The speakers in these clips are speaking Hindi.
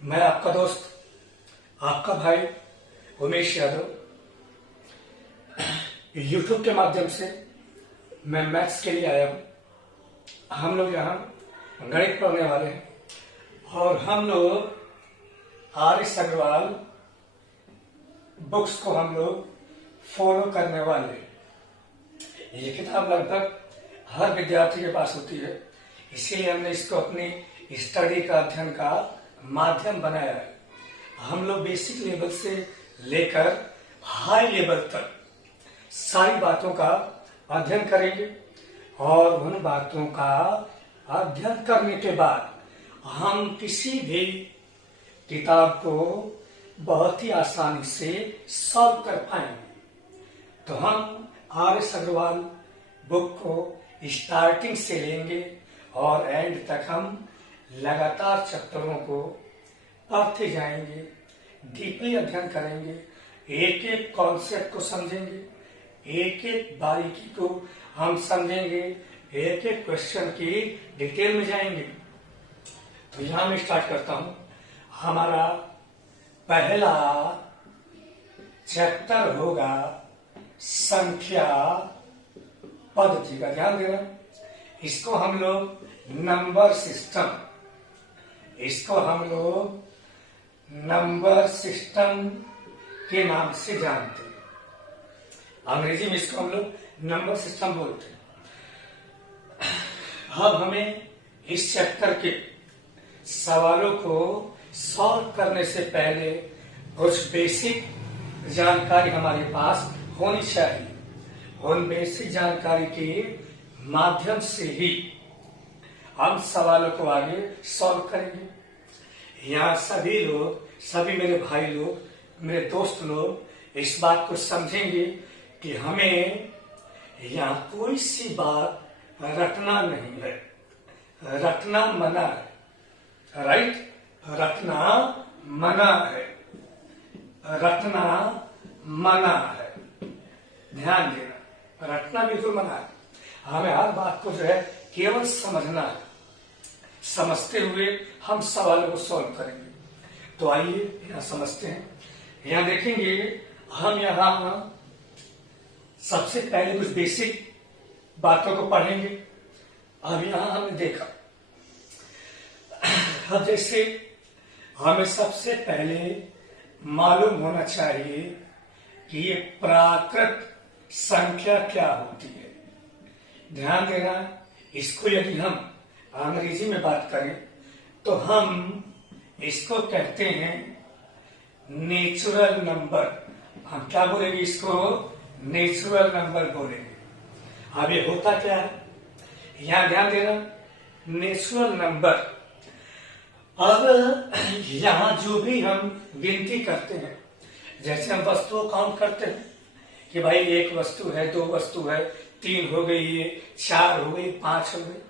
मैं आपका दोस्त, आपका भाई उमेश यादव यूट्यूब के माध्यम से मैं मैथ्स के लिए आया हूँ। हम लोग यहाँ गणित पढ़ने वाले हैं और हम लोग आर एस अग्रवाल बुक्स को हम लोग फॉलो करने वाले हैं। ये किताब लगभग हर विद्यार्थी के पास होती है, इसीलिए हमने इसको अपनी स्टडी का अध्ययन का माध्यम बनाया है। हम लोग बेसिक लेवल से लेकर हाई लेवल तक सारी बातों का अध्ययन करेंगे और उन बातों का अध्ययन करने के बाद हम किसी भी किताब को बहुत ही आसानी से सॉल्व कर पाएंगे। तो हम आर एस अग्रवाल बुक को स्टार्टिंग से लेंगे और एंड तक हम लगातार चैप्टरों को पढ़ते जाएंगे, डीपली अध्ययन करेंगे, एक एक कॉन्सेप्ट को समझेंगे, एक एक बारीकी को हम समझेंगे, एक एक क्वेश्चन की डिटेल में जाएंगे। तो यहां मैं स्टार्ट करता हूं। हमारा पहला चैप्टर होगा संख्या पद्धति का। ध्यान देना, इसको हम लोग नंबर सिस्टम, इसको हम लोग नंबर सिस्टम के नाम से जानते हैं। अंग्रेजी में इसको हम लोग नंबर सिस्टम बोलते हैं। अब हमें इस चैप्टर के सवालों को सॉल्व करने से पहले कुछ बेसिक जानकारी हमारे पास होनी चाहिए। उन बेसिक जानकारी के माध्यम से ही हम सवालों को आगे सॉल्व करेंगे। यहाँ सभी लोग, सभी मेरे भाई लोग, मेरे दोस्त लोग इस बात को समझेंगे कि हमें यहाँ कोई सी बात रटना नहीं है, रटना मना है। राइट? रटना मना है, रटना मना है। ध्यान देना, रटना बिल्कुल मना है। हमें हर बात को जो है केवल समझना है। समझते हुए हम सवालों को सॉल्व करेंगे। तो आइए यहाँ समझते हैं। यहाँ देखेंगे हम यहाँ सबसे पहले कुछ बेसिक बातों को पढ़ेंगे। अब यहाँ हमने देखा, अब जैसे हमें सबसे पहले मालूम होना चाहिए कि ये प्राकृत संख्या क्या होती है। ध्यान देना, इसको यदि हम अंग्रेजी में बात करें तो हम इसको कहते हैं नेचुरल नंबर। हम क्या बोलेंगे? इसको नेचुरल नंबर बोलेंगे। अब ये होता क्या है, यहां ध्यान देना, नेचुरल नंबर। अब यहां जो भी हम गिनती करते हैं, जैसे हम वस्तुओं काउंट करते हैं कि भाई एक वस्तु है, दो वस्तु है, तीन हो गई, ये चार हो गई, पांच हो गई।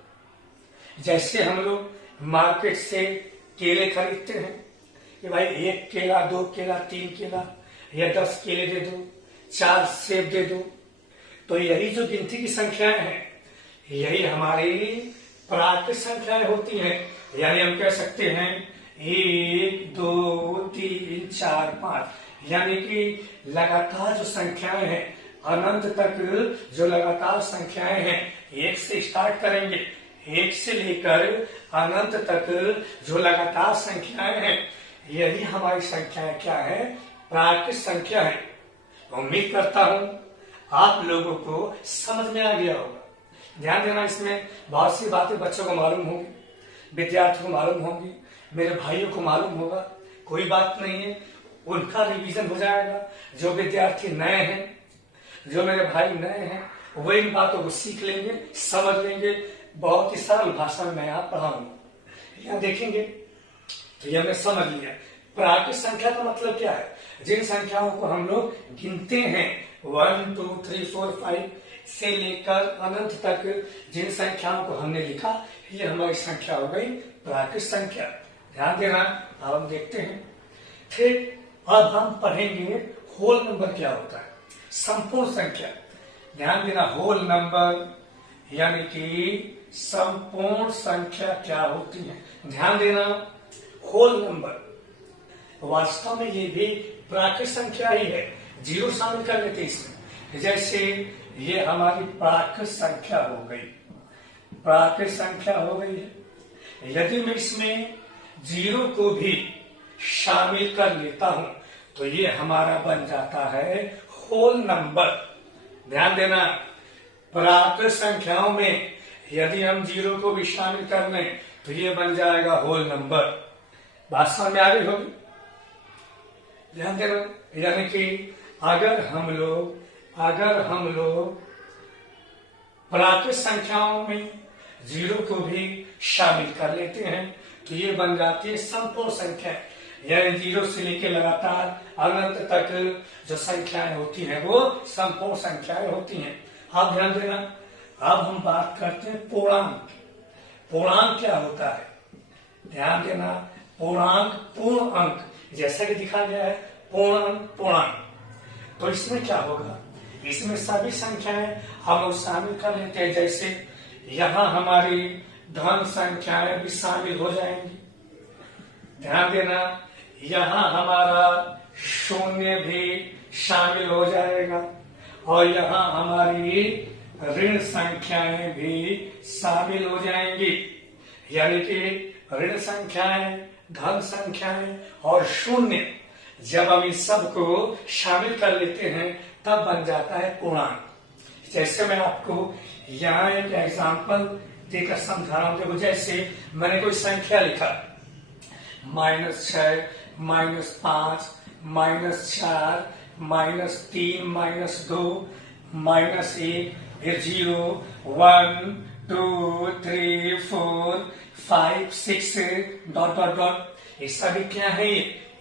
जैसे हम लोग मार्केट से केले खरीदते हैं कि भाई एक केला, दो केला, तीन केला, या 10 केले दे दो, 4 सेब दे दो। तो यही जो गिनती की संख्याएं हैं, यही हमारी प्राकृत संख्याएं होती हैं। यानी हम कह सकते हैं 1, 2, 3, 4, 5। यानी कि लगातार जो संख्याएं हैं, अनंत तक जो लगातार संख्याएं हैं, 1 से स्टार्ट करेंगे, 1 से लेकर अनंत तक जो लगातार संख्याएं हैं, यही हमारी संख्याएं क्या है? प्राकृत संख्या है। उम्मीद करता हूं आप लोगों को समझ में आ गया होगा। ध्यान देना, इसमें बहुत सी बातें बच्चों को मालूम होंगी, विद्यार्थियों को मालूम होंगी, मेरे भाइयों को मालूम होगा। कोई बात नहीं है, उनका रिवीजन हो जाएगा। जो विद्यार्थी नए हैं, जो मेरे भाई नए हैं, वो इन बातों को सीख लेंगे, समझ लेंगे। बहुत ही सरल भाषा में मैं यहाँ पढ़ाऊंगा। यहाँ देखेंगे तो ये हमने समझ लिया प्राकृत संख्या का मतलब क्या है। जिन संख्याओं को हम लोग गिनते हैं 1, 2, 3, 4, 5 से लेकर अनंत तक, जिन संख्याओं को हमने लिखा, ये हमारी संख्या हो गई प्राकृत संख्या। ध्यान देना। अब हम देखते हैं, फिर अब हम पढ़ेंगे होल नंबर क्या होता है, संपूर्ण संख्या। ध्यान देना, होल नंबर यानी कि संपूर्ण संख्या क्या होती है। ध्यान देना, होल नंबर वास्तव में ये भी प्राकृत संख्या ही है, जीरो शामिल कर लेते इसमें। जैसे ये हमारी प्राकृत संख्या हो गई, प्राकृत संख्या हो गई है। यदि मैं इसमें जीरो को भी शामिल कर लेता हूं तो ये हमारा बन जाता है होल नंबर। ध्यान देना, प्राकृत संख्याओं में यदि हम जीरो को भी शामिल कर लें तो ये बन जाएगा होल नंबर। बात समझ में आ गई होगी? ध्यान देना, यानी कि अगर हम लोग प्राकृत संख्याओं में जीरो को भी शामिल कर लेते हैं तो ये बन जाती है संपूर्ण संख्या, यानी जीरो से लेकर लगातार अनंत तक जो संख्याएं होती हैं वो संपूर्ण संख्याएं होती हैं। आप ध्यान देना, अब हम बात करते हैं पूर्णांक। पूर्णांक क्या होता है? ध्यान देना, पूर्णांक पूर्ण अंक, जैसा कि दिखा गया है पूर्णांक। तो इसमें क्या होगा, इसमें सभी संख्याएं हम लोग शामिल कर लेते हैं। जैसे यहाँ हमारी धन संख्याएं भी शामिल हो जाएंगी। ध्यान देना, यहाँ हमारा शून्य भी शामिल हो जाएगा और यहाँ हमारी ऋण संख्याएं भी शामिल हो जाएंगी। यानी कि ऋण संख्याएं, धन संख्याएं और शून्य, जब हम इन सबको शामिल कर लेते हैं तब बन जाता है पूर्णांक। जैसे मैं आपको यहाँ एक एग्जाम्पल देकर समझा रहा हूं। देखो, जैसे मैंने कोई संख्या लिखा -6, -5, -4, -3, -2, -1, फिर 0, 1, 2, 3, 4, 5, 6 ... ये सभी क्या है?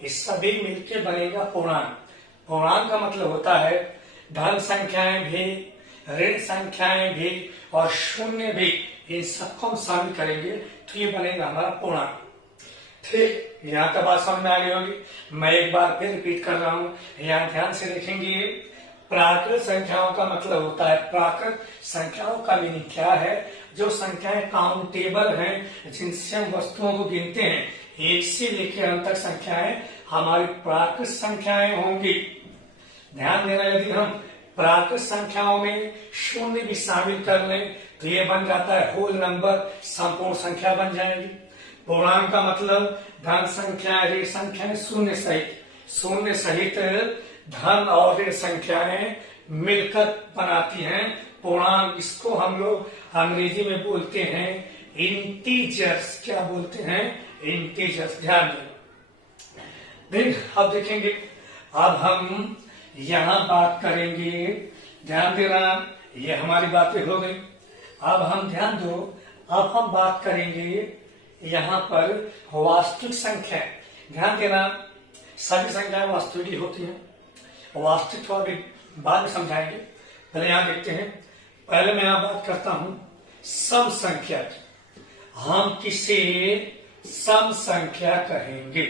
ये सभी मिलके बनेगा पूर्णांक। पूर्णांक का मतलब होता है धन संख्याएं भी, ऋण संख्याएं भी और शून्य भी, इन सबको हम शामिल करेंगे तो ये बनेगा हमारा पूर्णांक। ठीक, यहाँ तक बात समझ में आ गई होगी। मैं एक बार फिर रिपीट कर रहा हूँ, यहाँ ध्यान से देखेंगे। प्राकृत संख्याओं का मतलब होता है, प्राकृत संख्याओं का मीनिंग क्या है? जो संख्याएं काउंटेबल हैं, जिनसे हम वस्तुओं को गिनते हैं, एक से लेकर अंत तक संख्याएं हमारी प्राकृत संख्याएं होंगी। ध्यान देना, यदि हम प्राकृत संख्याओं में शून्य भी शामिल कर लें तो ये बन जाता है होल नंबर, संपूर्ण संख्या बन जाएगी। पूर्णांक का मतलब धन संख्या, ऋण संख्याएं शून्य सहित धन और ऋण संख्याएं मिलकर बनाती हैं पूर्णांक। इसको हम लोग अंग्रेजी में बोलते हैं इंटीजर्स। क्या बोलते हैं? इंटीजर्स। ध्यान दें। अब देखेंगे, अब हम यहाँ बात करेंगे। ध्यान देना, ये हमारी बातें हो गई। अब हम ध्यान दो, अब हम बात करेंगे यहाँ पर वास्तविक संख्या। ध्यान देना, सभी संख्याएं वास्तविक ही होती हैं। वास्तविक तो अभी बाद में समझाएंगे, पहले यहाँ देखते हैं। पहले मैं यहाँ बात करता हूं सम संख्या की। हम किसे सम संख्या कहेंगे?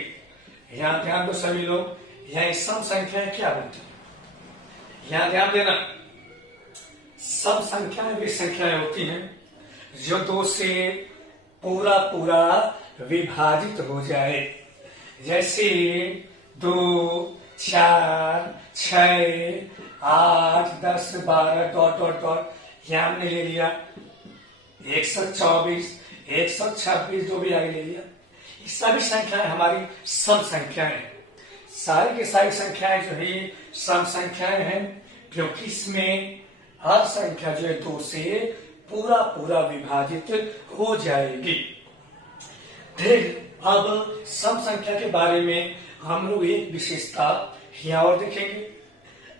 यहाँ ध्यान दो सभी लोग, यहाँ सम संख्या क्या होती है? यहाँ ध्यान देना, सम संख्याएं वे संख्याएं होती हैं जो दो से पूरा विभाजित हो जाए। जैसे 2, 4, 6, 8, 10, 12 ... यहाँ हमने ले लिया 124, 126, जो भी आगे ले लिया। ये सभी संख्याएं हमारी सम संख्याएं, सारी की सारी संख्याएं जो है सम संख्याएं हैं, क्योंकि इसमें हर संख्या जो है 2 से पूरा विभाजित हो जाएगी। ठीक, अब सम संख्या के बारे में हम लोग एक विशेषता यहाँ और देखेंगे।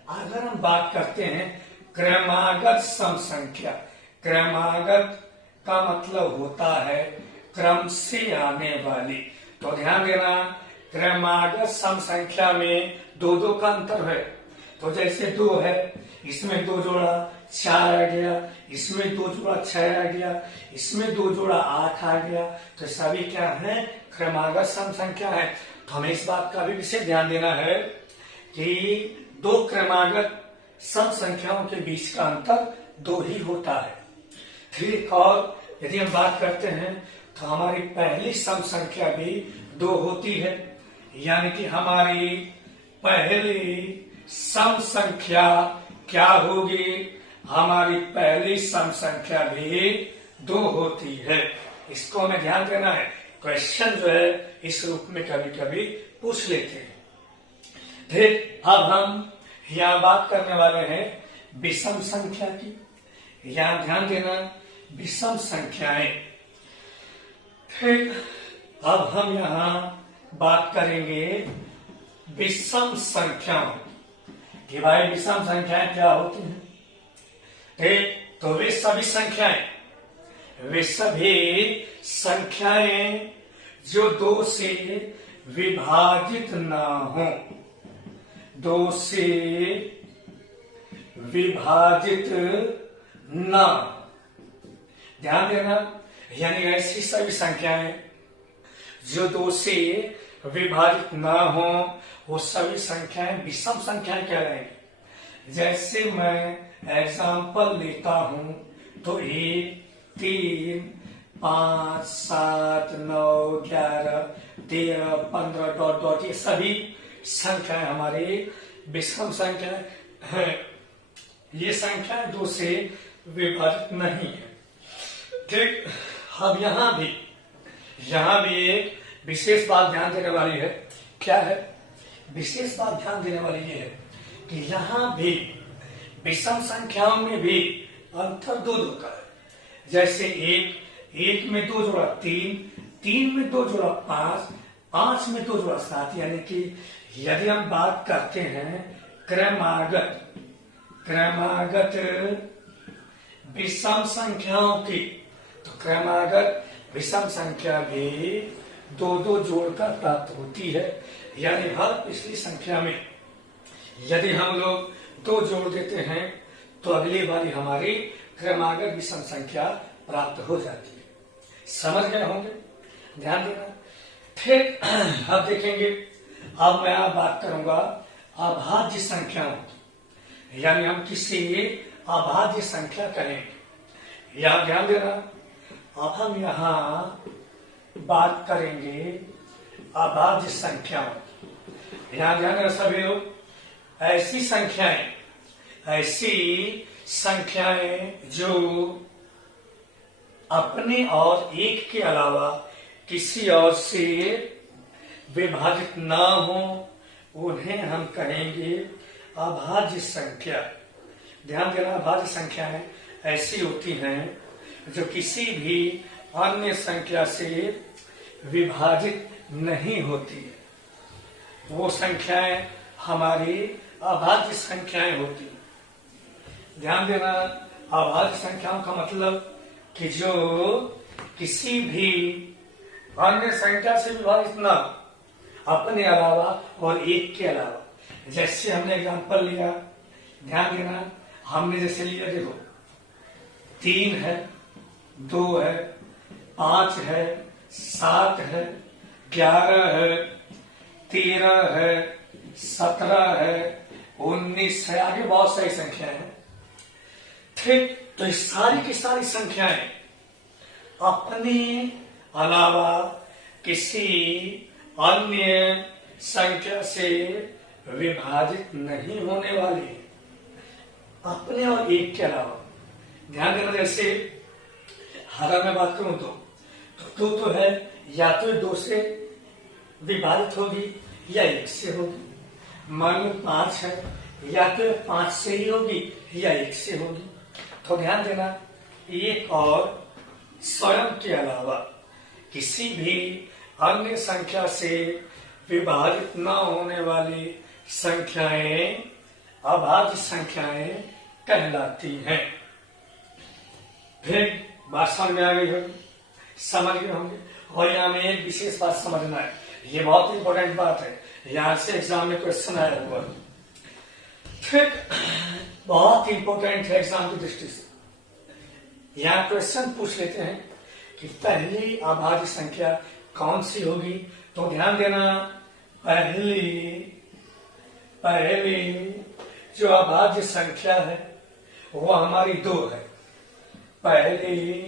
अगर हम बात करते हैं क्रमागत सम संख्या, क्रमागत का मतलब होता है क्रम से आने वाली। तो ध्यान देना, क्रमागत सम संख्या में 2 का अंतर है। तो जैसे 2 है, इसमें 2 जोड़ा 4 आ गया, इसमें 2 जोड़ा 6 आ गया, इसमें 2 जोड़ा 8 आ गया। तो सभी क्या है? क्रमागत सम संख्या है। तो हमें इस बात का भी विशेष ध्यान देना है कि 2 क्रमागत सम संख्याओं के बीच का अंतर 2 ही होता है। ठीक, और यदि हम बात करते हैं तो हमारी पहली सम संख्या भी 2 होती है। यानी कि हमारी पहली सम संख्या क्या होगी? हमारी पहली सम संख्या भी 2 होती है। इसको हमें ध्यान देना है। क्वेश्चन जो है इस रूप में कभी कभी पूछ लेते हैं। फिर अब हम यहाँ बात करने वाले हैं विषम संख्या की। यहाँ ध्यान देना, विषम संख्याएं। फिर अब हम यहाँ बात करेंगे विषम संख्याओं कि भाई विषम संख्याएं क्या होती हैं। ठीक, तो वे सभी संख्याएं जो 2 से विभाजित ना हो, 2 से विभाजित ना, ध्यान देना, यानी ऐसी सभी संख्याएं जो 2 से विभाजित ना हो वो सभी संख्याएं विषम संख्याएं कहलाएंगी। जैसे मैं एग्जाम्पल लेता हूं तो 1, 3, 5, 7, 9, 11, 13, 15 डॉट डॉट, ये सभी संख्याएं हमारी विषम संख्याएं हैं। ये संख्याएं 2 से विभाजित नहीं है। ठीक, अब यहाँ भी एक विशेष बात ध्यान देने वाली है। क्या है विशेष बात ध्यान देने वाली? ये है कि यहाँ भी विषम संख्याओं में भी अंतर 2 होता है। जैसे 1 में 2 जोड़ा 3, 3 में 2 जोड़ा 5, 5 में 2 जोड़ा 7। यानी कि यदि हम बात करते हैं क्रमागत विषम संख्याओं की, तो क्रमागत विषम संख्या भी 2 जोड़कर प्राप्त होती है। यानी हर पिछली संख्या में यदि हम लोग 2 जोड़ देते हैं तो अगली बारी हमारी क्रमागत विषम संख्या प्राप्त हो जाती है। समझ गए होंगे? ध्यान देना। फिर अब देखेंगे, अब मैं बात करूंगा अभाज्य संख्याओं की, यानी हम किसी अभाज्य संख्या करेंगे। यहां ध्यान देना, अब हम यहाँ बात करेंगे अभाज्य संख्याओं। यहां ध्यान देना सभी लोग, ऐसी संख्याएं जो अपने और एक के अलावा किसी और से विभाजित ना हो उन्हें हम कहेंगे अभाज्य संख्या। ध्यान देना, अभाज्य संख्याएं ऐसी होती हैं जो किसी भी अन्य संख्या से विभाजित नहीं होती। वो संख्याएं हमारी अभाज्य संख्याएं होती। ध्यान देना, अभाज्य संख्याओं का मतलब कि जो किसी भी अन्य संख्या से विभाजित ना, अपने अलावा और एक के अलावा। जैसे हमने एग्जांपल लिया, ध्यान देना, हमने जैसे लिया, देखो 3 है, 2 है, 5 है, 7 है, 11 है, 13 है, 17 है, 19 है, आगे बहुत सारी संख्याएं हैं। ठीक, तो इस सारी की सारी संख्याएं अपने अलावा किसी अन्य संख्या से विभाजित नहीं होने वाली, अपने और एक के अलावा। ध्यान देना, जैसे अगर मैं बात करूं तो 2 है, या तो 2 से विभाजित होगी या 1 से होगी। मान लो 5 है, या तो 5 से ही होगी या 1 से होगी। तो ध्यान देना, एक और स्वयं के अलावा किसी भी अन्य संख्या से विभाजित न होने वाली संख्याएं अभाज्य संख्याएं कहलाती हैं। फिर बात समझ में आ गई होगी, समझ गए होंगे। और यहाँ में एक विशेष बात समझना है, ये बहुत इंपॉर्टेंट बात है, यहाँ से एग्जाम में क्वेश्चन आया हुआ। फिर बहुत इंपॉर्टेंट है एग्जाम की दृष्टि से। यहाँ क्वेश्चन पूछ लेते हैं कि पहली अभाज्य संख्या कौन सी होगी। तो ध्यान देना, पहली जो अभाज्य संख्या है वो हमारी 2 है। पहली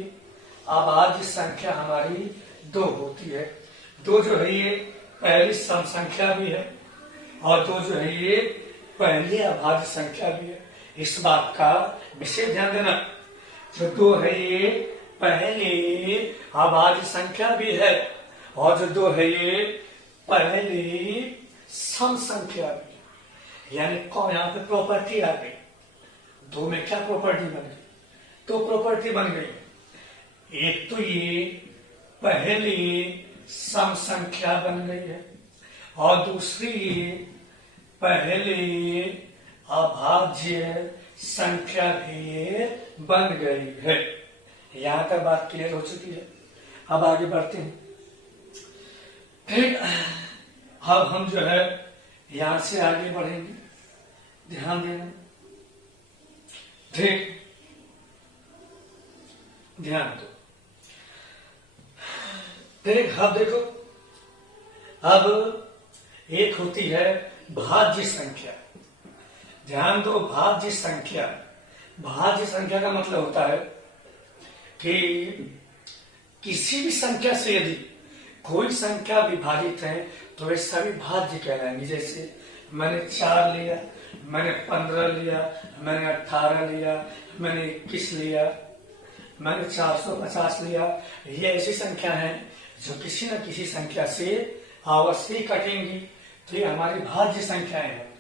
अभाज्य संख्या हमारी 2 होती है। 2 जो है ये पहली सम संख्या भी है और दो जो है ये पहली अभाज्य संख्या भी है। इस बात का विशेष ध्यान देना। जो दो है ये पहली अभाज्य संख्या भी है और जो दो है ये पहली सम संख्या भी है। यानी कौन यहाँ पे प्रॉपर्टी आ गई, दो में क्या प्रॉपर्टी बन गई, तो प्रॉपर्टी बन गई। एक तो ये पहली सम संख्या बन गई है और दूसरी पहली अभाज्य संख्या भी बन गई है। यहां तक बात क्लियर हो चुकी है। अब आगे बढ़ते हैं। फिर अब हम जो है यहां से आगे बढ़ेंगे, ध्यान देना। ठीक, ध्यान दो। फिर अब देखो, अब एक होती है भाज्य संख्या। ध्यान दो, भाज्य संख्या। भाज्य संख्या का मतलब होता है कि किसी भी संख्या से यदि कोई संख्या विभाजित है तो वे सभी भाज्य कहलाएंगे। जैसे मैंने 4 लिया, मैंने 15 लिया, मैंने 18 लिया, मैंने 21 लिया, मैंने 450 लिया। ये ऐसी संख्या है जो किसी न किसी संख्या से अवश्य कटेंगी, तो ये हमारी भाज्य संख्याएं हैं।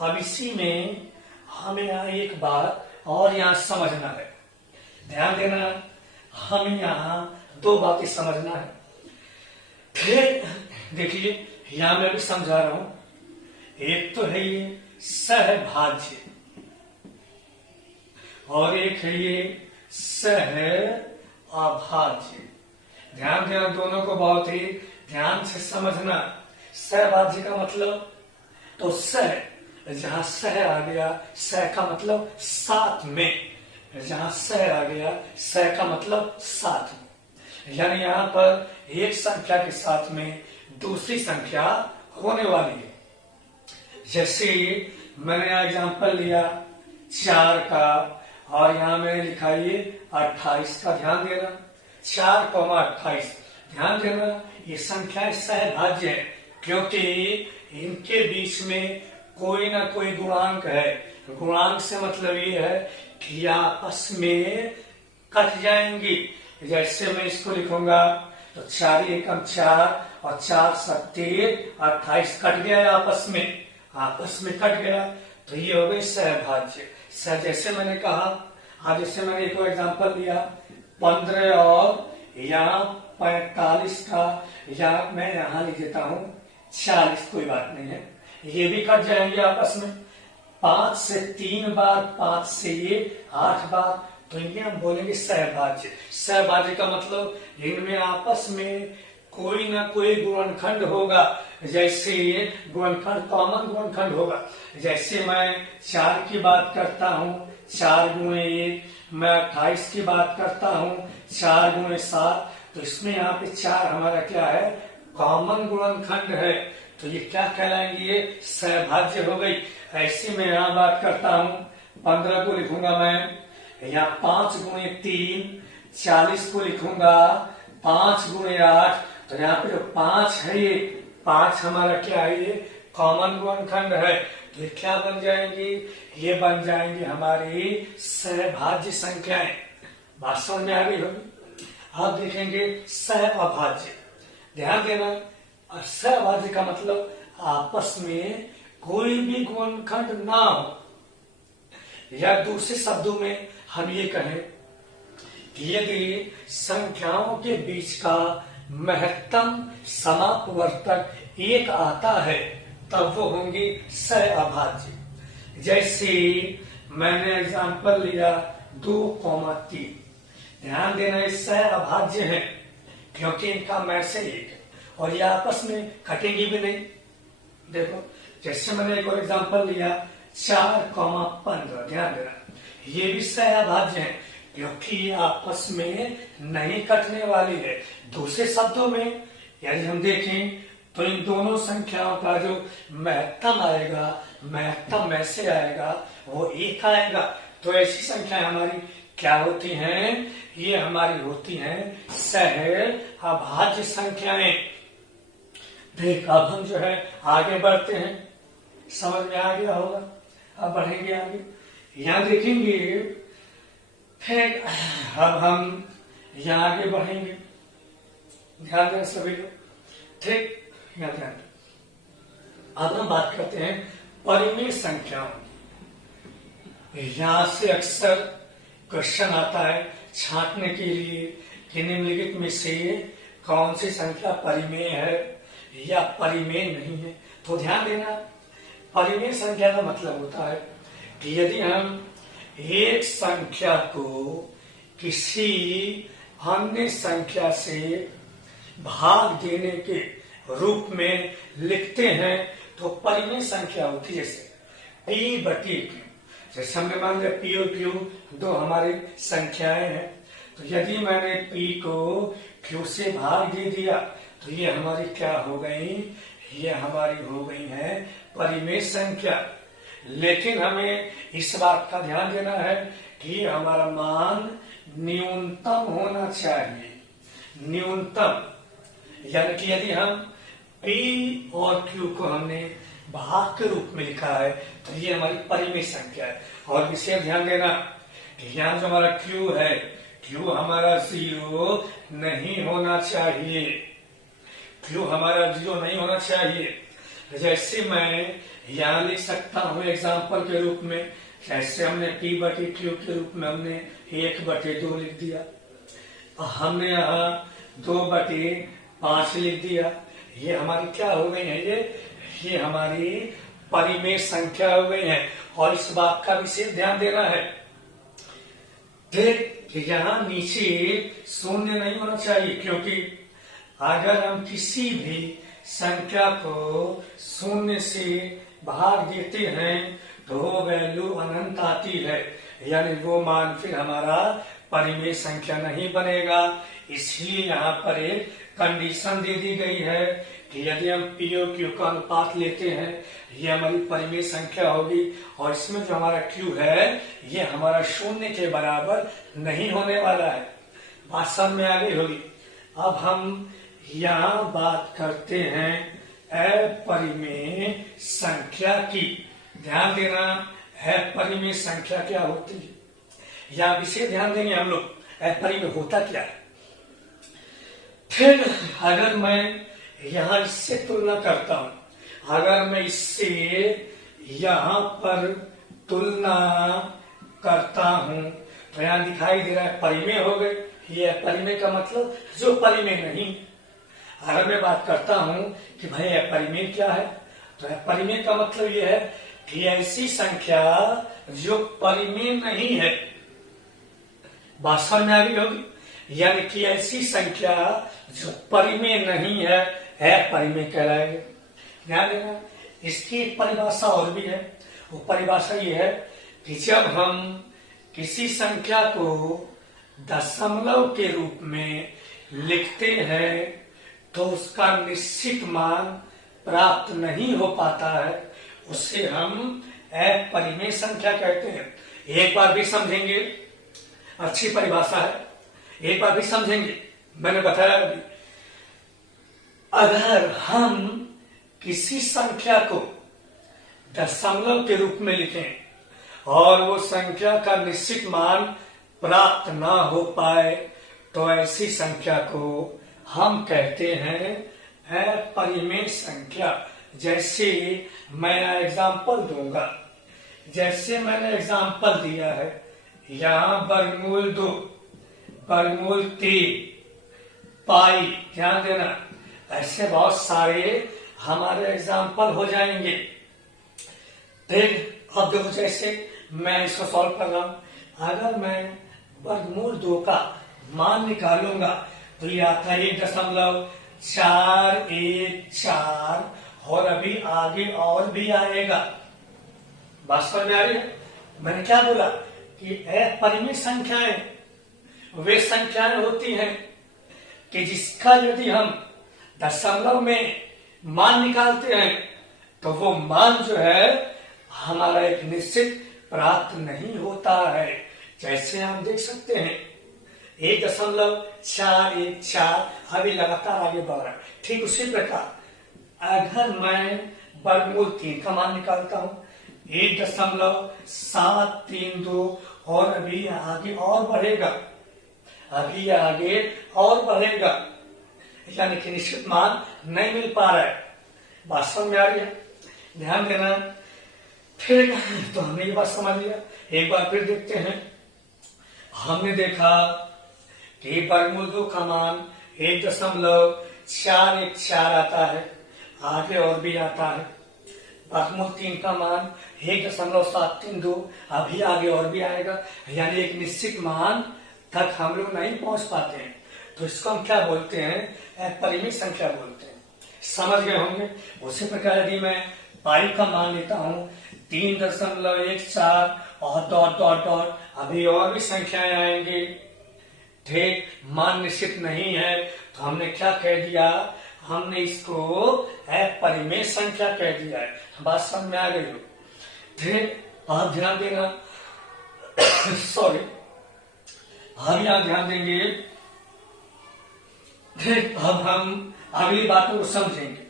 अब इसी में हमें यहाँ एक बात और यहाँ समझना है, ध्यान देना। हमें यहाँ दो बातें समझना है। फिर देखिए, यहां मैं भी समझा रहा हूं। एक तो है ये सहभाज्य और एक है ये सह अभाज्य। ध्यान देना, दोनों को बहुत ही ध्यान से समझना। सहभाज्य का मतलब तो सह, जहां सह आ गया, सह का मतलब साथ में। जहां सह आ गया, सह का मतलब साथ में। यानी यहां पर एक संख्या के साथ में दूसरी संख्या होने वाली है। जैसे मैंने एग्जांपल लिया 4 का और यहां मैंने लिखा ये 28 का। ध्यान देना, 4,28। ध्यान देना, ये संख्याएं सहभाज्य है क्योंकि इनके बीच में कोई ना कोई गुणांक है। गुणांक से मतलब ये है कि आपस में कट जाएंगी। जैसे मैं इसको लिखूंगा तो 4 एकम 4 और 4 सत्ते 28 कट गया, आपस में कट गया, तो ये हो गई सहभाज्य। जैसे मैंने कहा, जैसे मैंने एक एग्जांपल लिया 15 और यहाँ 45 का, या मैं यहाँ लिख देता हूँ 40, कोई बात नहीं है, ये भी कट जाएंगे आपस में। 5 से 3 बार, 5 से ये 8 बार, तो इन्हें हम बोलेंगे सहभाज्य। सहभाज्य का मतलब इनमें आपस में कोई ना कोई गुणनखंड होगा। जैसे गुणनखंड कॉमन गुणनखंड होगा। जैसे मैं 4 की बात करता हूँ, 4 गुणे 1, मैं 28 की बात करता हूँ 4 गुणे 7, तो इसमें यहाँ पे 4 हमारा क्या है, कॉमन गुणनखंड है, तो ये क्या कहलाएंगे, ये सहभाज्य हो गई। ऐसे में यहाँ बात करता हूँ 15 को लिखूंगा मैं, यहाँ 5 गुणे 3, 40 को लिखूंगा 5 गुणे 8, तो यहाँ पे जो 5 है, ये 5 हमारा क्या है, ये कॉमन गुणनखंड है, तो ये क्या बन जाएंगी, ये बन जाएंगी हमारी सहभाज्य संख्याएं। बात समझ में आ गई होगी। अब देखेंगे सह अभाज्य। ध्यान देना, सहभाज्य का मतलब आपस में कोई भी गुणनखंड ना हो, या दूसरे शब्दों में हम ये कहें कि यदि संख्याओं के बीच का महत्तम समापवर्तक एक आता है तब वो होंगी सह अभाज्य। जैसे मैंने एग्जांपल लिया 2,3। ध्यान देना, ये सह अभाज्य है क्योंकि इनका मैं से एक है और ये आपस में कटेंगी भी नहीं। देखो, जैसे मैंने एक और एग्जांपल लिया 4,15। ध्यान देना, ये भी सह अभाज्य है क्योंकि ये आपस में नहीं कटने वाली है। दूसरे शब्दों में यदि हम देखें तो इन दोनों संख्याओं का जो महत्तम आएगा, महत्तम में से आएगा, वो एक आएगा। तो ऐसी संख्याएं हमारी क्या होती हैं, ये हमारी होती हैं सह अभाज्य संख्याएं। ठीक, अब हम जो है आगे बढ़ते हैं। समझ में आ गया होगा। अब बढ़ेंगे आगे, यहाँ देखेंगे। फिर अब हम यहाँ आगे बढ़ेंगे। ध्यान दें सभी लोग, ठीक, यहाँ ध्यान दें। अब हम बात करते हैं परिमेय संख्याओं की। यहां से अक्सर क्वेश्चन आता है छांटने के लिए कि निम्नलिखित में से कौन सी संख्या परिमेय है या परिमेय नहीं है। तो ध्यान देना, परिमेय संख्या का मतलब होता है कि यदि हम एक संख्या को किसी अन्य संख्या से भाग देने के रूप में लिखते हैं तो परिमेय संख्या होती है। जैसे P बटी Q, जैसे हमने मान लिया P और Q दो हमारी संख्याएं हैं, तो यदि मैंने P को Q से भाग दे दिया तो ये हमारी क्या हो गई, ये हमारी हो गई है परिमेय संख्या। लेकिन हमें इस बात का ध्यान देना है कि हमारा मान न्यूनतम होना चाहिए, न्यूनतम। यानी कि यदि हम P और Q को हमने भाग के रूप में लिखा है तो ये हमारी परिमेय संख्या है। और विशेष ध्यान देना कि यहाँ जो हमारा Q है, Q हमारा 0 नहीं होना चाहिए, Q हमारा 0 नहीं होना चाहिए। जैसे मैं यहाँ लिख सकता हूँ एग्जाम्पल के रूप में, जैसे हमने P बटे Q के रूप में हमने 1 बटे 2 लिख दिया, हमने यहाँ 2 बटे 5 लिख दिया। ये हमारी क्या हो गई है, ये हमारी परिमेय संख्या हो गई है। और इस बात का विशेष ध्यान देना है कि यहाँ नीचे शून्य नहीं होना चाहिए, क्योंकि अगर हम किसी भी संख्या को शून्य से भाग देते हैं तो वो वैल्यू अनंत आती है, यानी वो मान फिर हमारा परिमेय संख्या नहीं बनेगा। इसलिए यहाँ पर एक कंडीशन दे दी गई है कि यदि हम P और Q का अनुपात लेते हैं ये हमारी परिमेय संख्या होगी, और इसमें जो हमारा Q है ये हमारा शून्य के बराबर नहीं होने वाला है। बात समझ में आ गई होगी। अब हम यहाँ बात करते हैं अपरिमेय संख्या की। ध्यान देना, अपरिमेय संख्या क्या होती है या विशेष ध्यान देंगे हम लोग, अपरिमेय होता क्या है। फिर अगर मैं यहाँ इससे तुलना करता हूं, अगर मैं इससे यहाँ पर तुलना करता हूं तो यहाँ दिखाई दे रहा है परिमेय हो गए। ये परिमेय का मतलब जो परिमेय नहीं। अगर मैं बात करता हूं कि भाई अपरिमेय क्या है, तो अपरिमेय का मतलब ये है कि ऐसी संख्या जो परिमेय नहीं है। बात समझ में आ गई होगी। यानी कि ऐसी संख्या जो परिमेय नहीं है अपरिमेय कहलाएगी। ध्यान देना, इसकी परिभाषा और भी है। वो परिभाषा ये है कि जब हम किसी संख्या को दशमलव के रूप में लिखते हैं तो उसका निश्चित मान प्राप्त नहीं हो पाता है, उसे हम अपरिमेय संख्या कहते हैं। एक बार भी समझेंगे, अच्छी परिभाषा है, एक बार भी समझेंगे। मैंने बताया अभी, अगर हम किसी संख्या को दशमलव के रूप में लिखें और वो संख्या का निश्चित मान प्राप्त ना हो पाए तो ऐसी संख्या को हम कहते हैं अपरिमेय संख्या। जैसे मैं एग्जाम्पल दूंगा, जैसे मैंने एग्जाम्पल दिया है, यहाँ वर्गमूल 2, वर्गमूल 3, पाई। ध्यान देना, ऐसे बहुत सारे हमारे एग्जाम्पल हो जाएंगे। फिर अब देखो, जैसे मैं इसको सॉल्व कर रहा हूं, अगर मैं वर्गमूल 2 का मान निकालूंगा तो ये आता है 1.414 और अभी आगे और भी आएगा। बात समझ में आ रही है। मैंने क्या बोला कि अपरिमेय संख्याएं वे संख्याएं होती हैं कि जिसका यदि हम दशमलव में मान निकालते हैं तो वो मान जो है हमारा एक निश्चित प्राप्त नहीं होता है। जैसे हम देख सकते हैं 1.414 अभी लगातार आगे बढ़ रहा है। ठीक उसी प्रकार अगर मैं वर्गमूल 3 का मान निकालता हूं 1.732 और अभी आगे और बढ़ेगा, अभी आगे और बढ़ेगा, यानी कि निश्चित मान नहीं मिल पा रहा है। बात समझ में आ रही है? ध्यान देना। फिर तो हमने ये बात समझ लिया, एक बार फिर देखते हैं। हमने देखा कि वर्गमूल 2 का मान 1.414 आता है, आगे और भी आता है। वर्गमूल 3 का मान 1.732, अभी आगे और भी आएगा, यानी एक निश्चित मान तक हम लोग नहीं पहुंच पाते हैं, तो इसको हम क्या बोलते हैं? अपरिमित संख्या बोलते हैं। समझ गए होंगे। उसी प्रकार यदि मैं पाई का मान लेता हूं 3.14 और डॉट डॉट डॉट, अभी और भी संख्याएं आएंगी, ठीक, मान निश्चित नहीं है, तो हमने क्या कह दिया? हमने इसको अपरिमेय संख्या कह दिया है। बात समझ में आ गई हो? ठीक, आप ध्यान देना। सॉरी, हम यहां ध्यान देंगे। ठीक, अब हम अगली बातों को समझेंगे।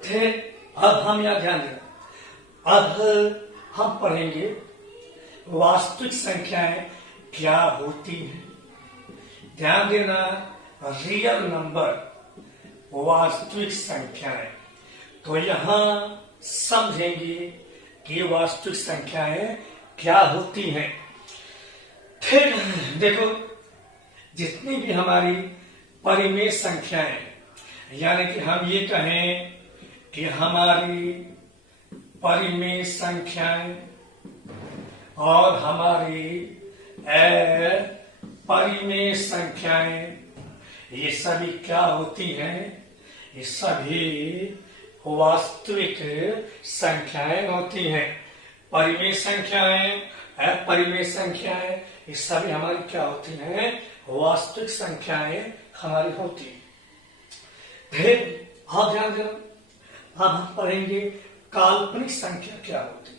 ठीक, अब हम यहां ध्यान देना। अब हम पढ़ेंगे वास्तविक संख्याएं क्या होती हैं। ध्यान देना, रियल नंबर, वास्तविक संख्याएं। तो यहां समझेंगे कि वास्तविक संख्याएं क्या होती हैं। ठीक, देखो, जितनी भी हमारी परिमेय संख्याएं, यानी कि हम ये कहें कि हमारी परिमेय संख्याएं और हमारी अपरिमेय संख्याएं, ये सभी क्या होती हैं? ये सभी वास्तविक संख्याएं होती हैं। परिमेय संख्याएं, अपरिमेय संख्याएं, ये सभी हमारी क्या होती हैं? वास्तविक संख्याएं हमारी होती हैं। फिर आप ध्यान देना, अब हम पढ़ेंगे काल्पनिक संख्या क्या होती है।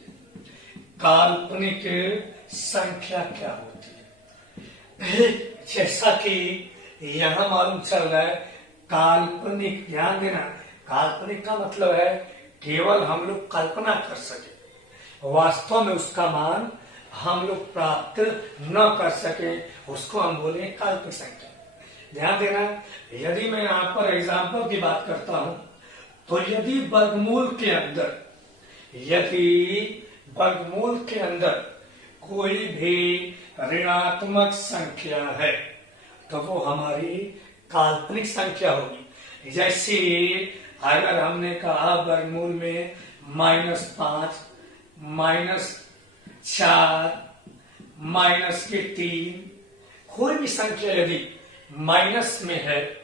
काल्पनिक संख्या क्या होती है? जैसा कि यहां मालूम चल रहा है, काल्पनिक, ध्यान देना, काल्पनिक का मतलब है केवल हम लोग कल्पना कर सके, वास्तव में उसका मान हम लोग प्राप्त न कर सके, उसको हम बोलेंगे काल्पनिक संख्या। ध्यान देना, यदि मैं यहां पर एग्जाम्पल की बात करता हूं, तो यदि वर्गमूल के अंदर कोई भी ऋणात्मक संख्या है, तो वो हमारी काल्पनिक संख्या होगी। जैसे अगर हमने कहा वर्गमूल में -5, -4, -3, कोई भी संख्या यदि माइनस में है,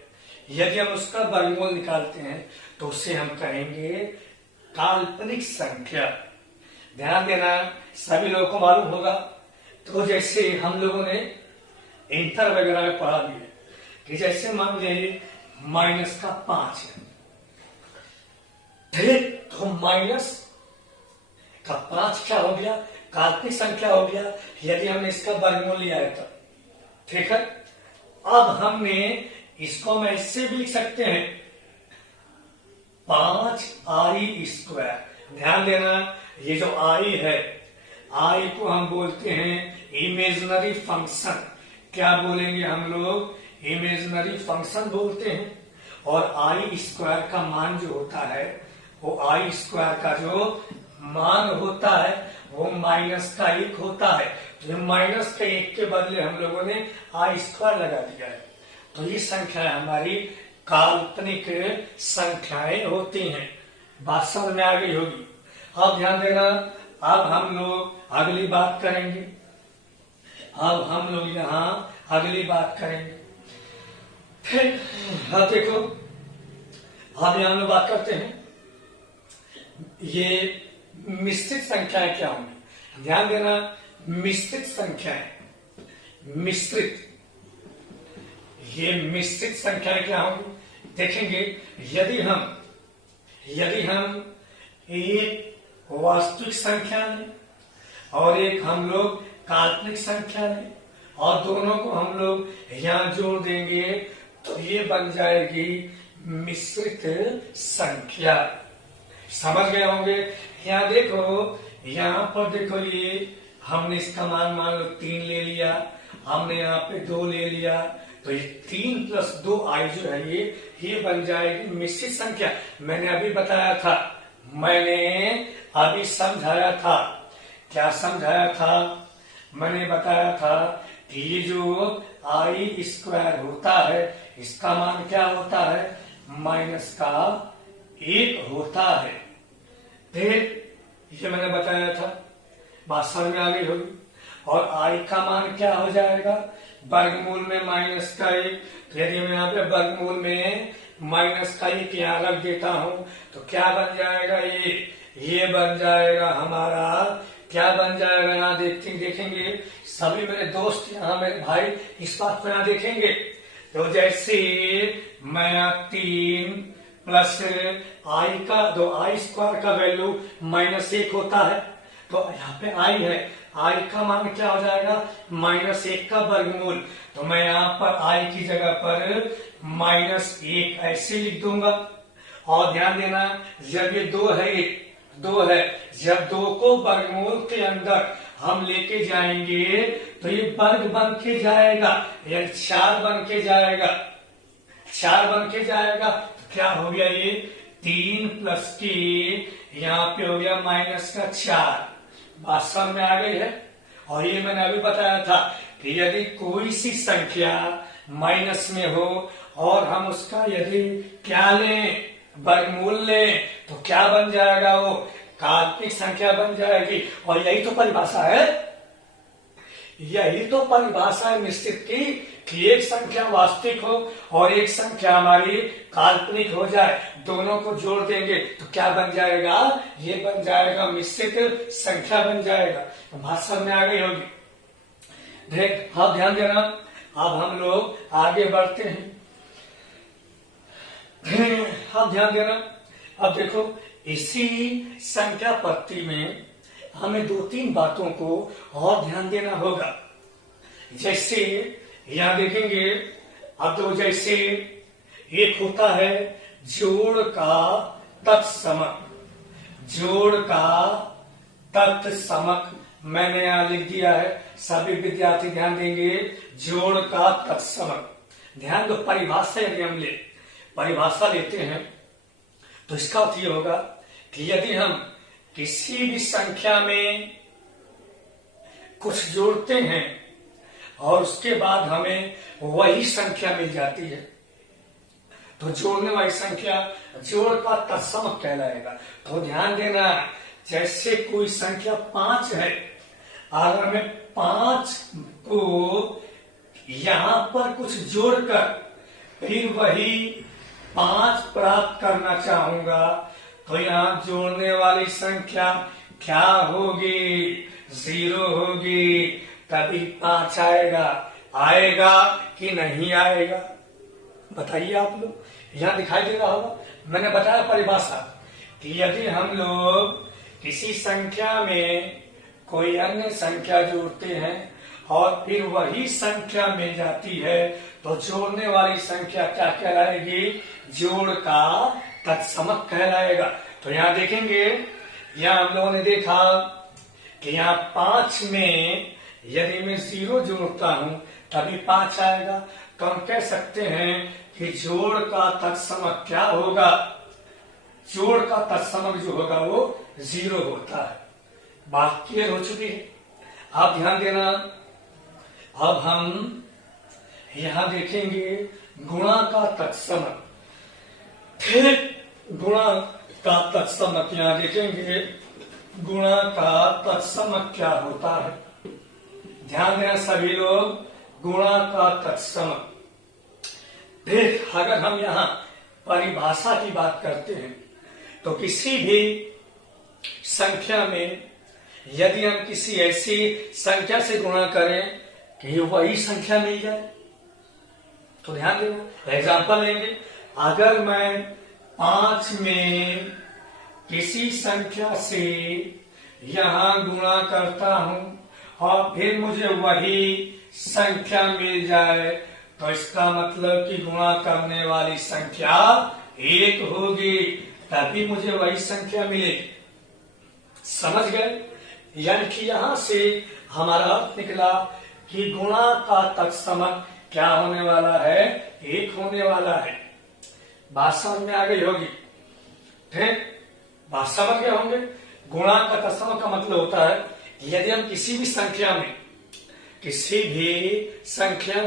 यदि हम उसका वर्गमूल निकालते हैं तो उसे हम कहेंगे काल्पनिक संख्या। ध्यान देना, सभी लोगों को मालूम होगा। तो जैसे हम लोगों ने इंटर वगैरह में पढ़ा भी है कि जैसे मान लीजिए -5 है, ठीक, तो -5 क्या हो गया? काल्पनिक संख्या हो गया, यदि हमने इसका वर्गमूल लिया है तो। ठीक है, अब हमने इसको मैं इससे भी लिख सकते हैं 5i²। ध्यान देना, ये जो आई है, आई को हम बोलते हैं इमेजिनरी फंक्शन। क्या बोलेंगे हम लोग? इमेजिनरी फंक्शन बोलते हैं। और i² का मान जो होता है, वो i² का जो मान होता है वो -1 होता है। तो -1 के बदले हम लोगों ने i² लगा दिया है। तो ये संख्या हमारी काल्पनिक संख्याएं होती हैं। बात समझ में आ गई होगी। अब ध्यान देना, अब हम लोग अगली बात करेंगे। अब हम लोग यहाँ अगली बात करेंगे। फिर हाँ देखो, अब यहाँ हम बात करते हैं ये मिश्रित संख्याएं क्या होंगी। ध्यान देना, मिश्रित संख्याएं, मिश्रित, ये मिश्रित संख्याएं क्या होंगी देखेंगे। यदि हम एक वास्तविक संख्या लें और एक हम लोग काल्पनिक संख्या लें और दोनों को हम लोग यहां जोड़ देंगे तो ये बन जाएगी मिश्रित संख्या। समझ गए होंगे। यहाँ देखो, यहाँ पर देखो, ये हमने इसका मान मान लो 3 ले लिया, हमने यहाँ पे 2 ले लिया, तो ये 3 + 2 i जो है ये बन जाएगी मिश्रित संख्या। मैंने अभी बताया था, मैंने अभी समझाया था। क्या समझाया था? मैंने बताया था कि ये जो i² होता है, इसका मान क्या होता है? -1 होता है। फिर ये मैंने बताया था, बात समझ में आ गई होगी। और i का मान क्या हो जाएगा? वर्गमूल में -1। तो यदि मैं यहाँ पे वर्गमूल में -1 यहाँ रख देता हूँ तो क्या बन जाएगा? ये बन जाएगा हमारा, क्या बन जाएगा? यहाँ देखेंगे सभी मेरे दोस्त, यहाँ मेरे भाई इस बात को यहाँ देखेंगे। तो जैसे मैं 3 + i का, तो i² का वैल्यू -1 होता है, तो यहाँ पे i है, i का मान क्या हो जाएगा? -1 का वर्गमूल। तो मैं यहाँ पर i की जगह पर -1 ऐसे लिख दूंगा। और ध्यान देना, जब ये 2 है, जब 2 को वर्गमूल के अंदर हम लेके जाएंगे तो ये वर्ग बन के जाएगा, यानी 4 बन के जाएगा। 4 बन के जाएगा तो क्या हो गया? ये 3 + के यहाँ पे हो गया -4। बात समझ में आ गई है। और ये मैंने अभी बताया था कि यदि कोई सी संख्या माइनस में हो और हम उसका यदि क्या लें? वर्गमूल लें, तो क्या बन जाएगा? वो काल्पनिक संख्या बन जाएगी। और यही तो परिभाषा है, यही तो परिभाषा है निश्चित की, कि एक संख्या वास्तविक हो और एक संख्या हमारी काल्पनिक हो जाए, दोनों को जोड़ देंगे तो क्या बन जाएगा? ये बन जाएगा मिश्रित संख्या बन जाएगा। तो बात समझ में आ गई होगी। देख, अब ध्यान देना, अब हम लोग आगे बढ़ते हैं। अब ध्यान देना, अब देखो, इसी संख्या पत्ती में हमें 2-3 बातों को और ध्यान देना होगा। जैसे यहां देखेंगे, अब तो जैसे एक होता है जोड़ का तत्समक, जोड़ का तत्समक मैंने यहां लिख दिया है, सभी विद्यार्थी ध्यान देंगे। जोड़ का तत्समक, ध्यान दो, परिभाषा यदि हम परिभाषा लेते हैं तो इसका अर्थ ये होगा कि यदि हम किसी भी संख्या में कुछ जोड़ते हैं और उसके बाद हमें वही संख्या मिल जाती है, तो जोड़ने वाली संख्या जोड़ का तत्समक कहलाएगा। तो ध्यान देना, जैसे कोई संख्या 5 है, अगर मैं 5 को यहां पर कुछ जोड़कर फिर वही 5 प्राप्त करना चाहूंगा, तो यहां जोड़ने वाली संख्या क्या होगी? 0 होगी, तभी 5 आएगा। आएगा कि नहीं आएगा? बताइए आप लोग। यहां दिखाई दे रहा होगा, मैंने बताया परिभाषा कि यदि हम लोग किसी संख्या में कोई अन्य संख्या जोड़ते हैं और फिर वही संख्या मिल जाती है, तो जोड़ने वाली संख्या क्या कहलाएगी? जोड़ का तत्समक कहलाएगा। तो यहाँ देखेंगे, यहाँ हम लोगों ने देखा कि यहाँ 5 में यदि मैं 0 जोड़ता हूं तभी 5 आएगा। तो हम कह सकते हैं कि जोड़ का तत्समक क्या होगा? जोड़ का तत्समक जो होगा वो 0 होता है। बात क्लियर हो चुकी है। आप ध्यान देना, अब हम यहां देखेंगे गुणा का तत्समक। फिर गुणा का तत्समक यहां देखेंगे, गुणा का तत्समक क्या होता है? ध्यान देना सभी लोग, गुणा का तत्समक। फिर अगर हम यहां परिभाषा की बात करते हैं तो किसी भी संख्या में यदि हम किसी ऐसी संख्या से गुणा करें कि वही संख्या मिल जाए, तो ध्यान देना, एग्जाम्पल लेंगे। अगर मैं 5 में किसी संख्या से यहां गुणा करता हूं और फिर मुझे वही संख्या मिल जाए, तो इसका मतलब कि गुणा करने वाली संख्या एक होगी, तभी मुझे वही संख्या मिलेगी। समझ गए? यानी कि यहां से हमारा अर्थ निकला कि गुणा का तत्समक क्या होने वाला है, एक होने वाला है। बात समझ में आ गई होगी? ठीक, बात समझ गए होंगे। गुणा का तत्समक का मतलब होता है यदि हम किसी भी संख्या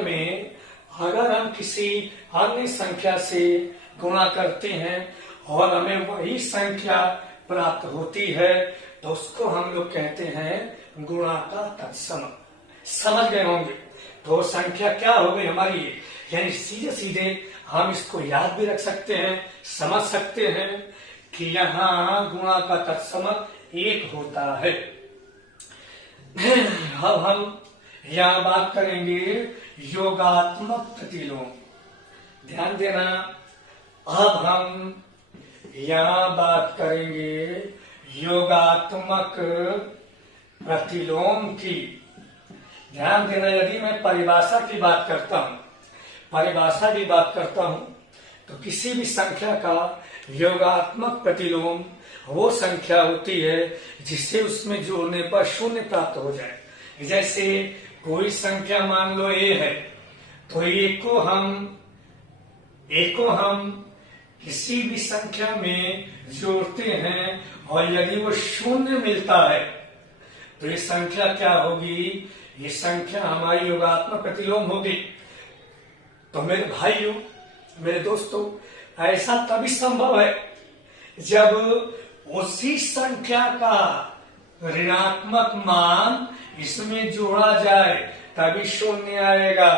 में अगर हम किसी अन्य संख्या से गुणा करते हैं और हमें वही संख्या प्राप्त होती है तो उसको हम लोग कहते हैं गुणा का तत्समक। समझ गए होंगे? तो संख्या क्या हो गई हमारी, यानी सीधे सीधे हम इसको याद भी रख सकते हैं, समझ सकते हैं कि यहाँ गुणा का तत्समक एक होता है। अब हम यहाँ बात करेंगे योगात्मक प्रतिलोम। ध्यान देना, अब हम यहाँ बात करेंगे योगात्मक प्रतिलोम की। ध्यान देना, यदि मैं परिभाषा की बात करता हूं तो किसी भी संख्या का योगात्मक प्रतिलोम वो संख्या होती है जिससे उसमें जोड़ने पर शून्य प्राप्त हो जाए। जैसे कोई संख्या मान लो a है, तो a को हम किसी भी संख्या में जोड़ते हैं और यदि वो शून्य मिलता है तो ये संख्या क्या होगी, ये संख्या हमारी योगात्मक प्रतिलोम होगी। तो मेरे भाइयों, मेरे दोस्तों, ऐसा तभी संभव है जब उसी संख्या का ऋणात्मक मान इसमें जोड़ा जाए तभी शून्य आएगा।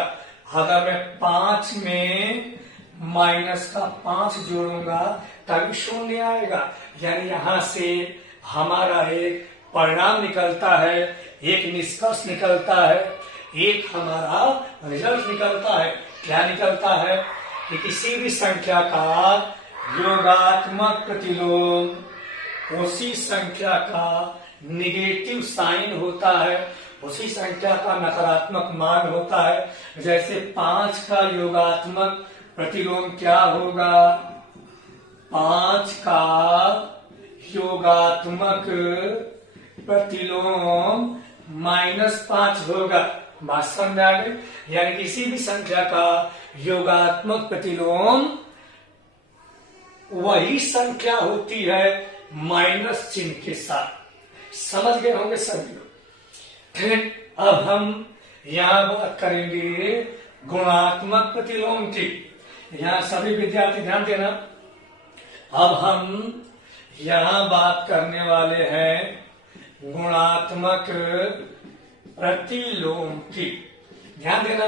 अगर मैं 5 में -5 जोड़ूंगा तभी शून्य आएगा। यानी यहां से हमारा एक परिणाम निकलता है, एक निष्कर्ष निकलता है, एक हमारा रिजल्ट निकलता है। क्या निकलता है कि किसी भी संख्या का योगात्मक प्रतिलोम उसी संख्या का निगेटिव साइन होता है, उसी संख्या का नकारात्मक मान होता है। जैसे 5 का योगात्मक प्रतिलोम क्या होगा, 5 का योगात्मक प्रतिलोम -5 होगा। बात समझ आ गई? यानी किसी भी संख्या का योगात्मक प्रतिलोम वही संख्या होती है माइनस चिन्ह के साथ। समझ गए होंगे सभी लोग? फिर अब हम यहाँ बात करेंगे गुणात्मक प्रतिलोम की। यहाँ सभी विद्यार्थी ध्यान देना, अब हम यहाँ बात करने वाले हैं गुणात्मक प्रतिलोम की। ध्यान देना,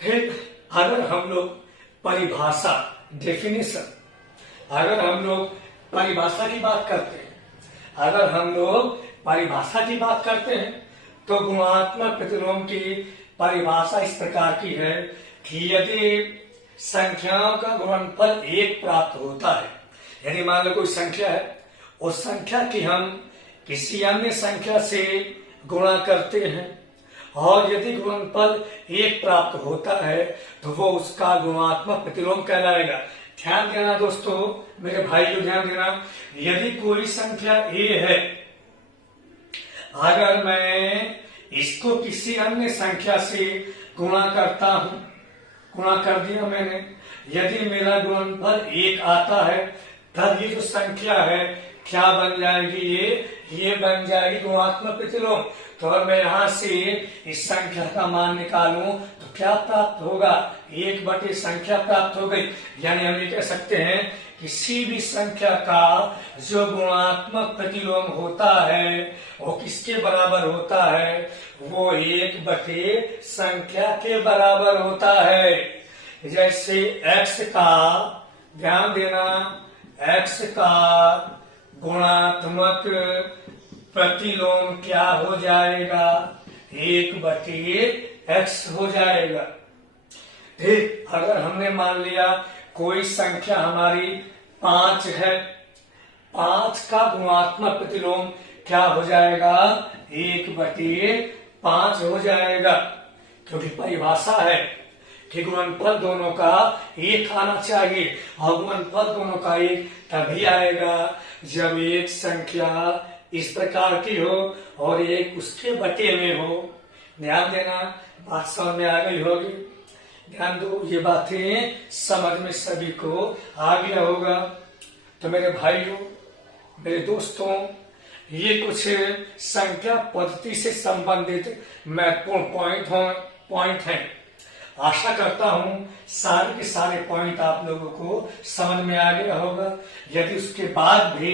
फिर अगर हम लोग परिभाषा डेफिनेशन अगर हम लोग परिभाषा की बात करते हैं तो गुणात्मक प्रतिलोम की परिभाषा इस प्रकार की है कि यदि संख्याओं का गुणनफल 1 प्राप्त होता है, यदि मान लो कोई संख्या है, उस संख्या की हम किसी अन्य संख्या से गुणा करते हैं और यदि गुणनफल 1 प्राप्त होता है तो वो उसका गुणात्मक प्रतिलोम कहलाएगा। ध्यान देना दोस्तों, मेरे भाइयों ध्यान देना, यदि कोई संख्या a है, अगर मैं इसको किसी अन्य संख्या से गुणा करता हूं, गुणा कर दिया मैंने, यदि मेरा गुणनफल 1 आता है तब ये जो संख्या है क्या बन जाएगी, ये बन जाएगी गुणात्मक प्रतिलोम। तो अगर मैं यहां से इस संख्या का मान निकालूं तो क्या प्राप्त होगा, 1 संख्या प्राप्त हो गई। यानी हम ये कह सकते हैं किसी भी संख्या का जो गुणात्मक प्रतिलोम होता है वो किसके बराबर होता है, वो 1 संख्या के बराबर होता है। जैसे x का, ध्यान देना, x का गुणात्मक प्रतिलोम क्या हो जाएगा, 1/x हो जाएगा। फिर अगर हमने मान लिया कोई संख्या हमारी 5 है, 5 का गुणात्मक प्रतिलोम क्या हो जाएगा, 1/5 हो जाएगा। क्योंकि परिभाषा है कि गुणनफल दोनों का एक आना चाहिए, और गुणनफल दोनों का एक तभी आएगा जब एक संख्या इस प्रकार की हो और एक उसके बटे में हो। ध्यान देना, बात समझ में आ गई होगी। ध्यान दो, ये बातें समझ में सभी को आ गया होगा। तो मेरे भाइयों, मेरे दोस्तों, ये कुछ संख्या पद्धति से संबंधित महत्वपूर्ण पॉइंट हैं। आशा करता हूं सारे के सारे पॉइंट आप लोगों को समझ में आ गया होगा। यदि उसके बाद भी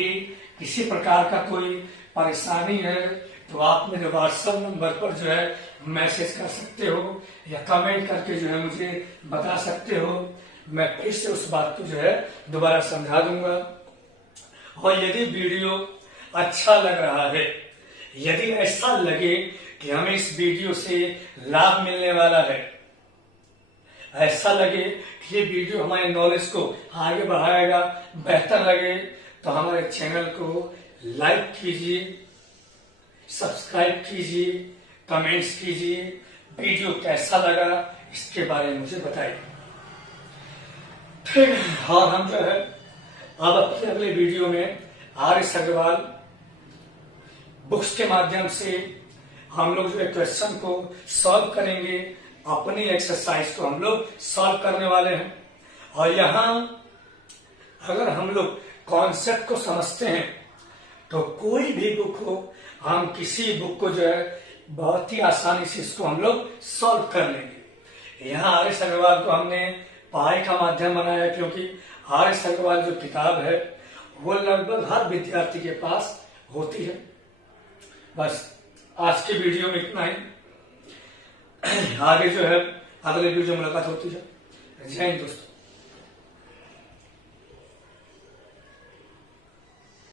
किसी प्रकार का कोई परेशानी है तो आप मेरे व्हाट्सएप नंबर पर जो है मैसेज कर सकते हो या कमेंट करके जो है मुझे बता सकते हो। मैं फिर से उस बात को जो है दोबारा समझा दूंगा। और यदि वीडियो अच्छा लग रहा है, यदि ऐसा लगे कि हमें इस वीडियो से लाभ मिलने वाला है, ऐसा लगे कि ये वीडियो हमारे नॉलेज को आगे बढ़ाएगा, बेहतर लगे, तो हमारे चैनल को लाइक कीजिए, सब्सक्राइब कीजिए, कमेंट्स कीजिए। वीडियो कैसा लगा इसके बारे में मुझे बताइए। फिर और हम जो है अब अपने अगले वीडियो में आर.एस. अग्रवाल बुक्स के माध्यम से हम लोग जो है क्वेश्चन को सॉल्व करेंगे। अपनी एक्सरसाइज को हम लोग सॉल्व करने वाले हैं। और यहाँ अगर हम लोग कॉन्सेप्ट को समझते हैं तो कोई भी बुक हो, हम किसी बुक को जो है बहुत ही आसानी से इसको हम लोग सॉल्व कर लेंगे। यहाँ आर.एस. अग्रवाल को हमने पढ़ाई का माध्यम बनाया, क्योंकि आर.एस. अग्रवाल जो किताब है वो लगभग हर विद्यार्थी के पास होती है। बस आज के वीडियो में इतना ही। आगे जो है अगले वीडियो में मुलाकात होती है। जय हिंद दोस्तों।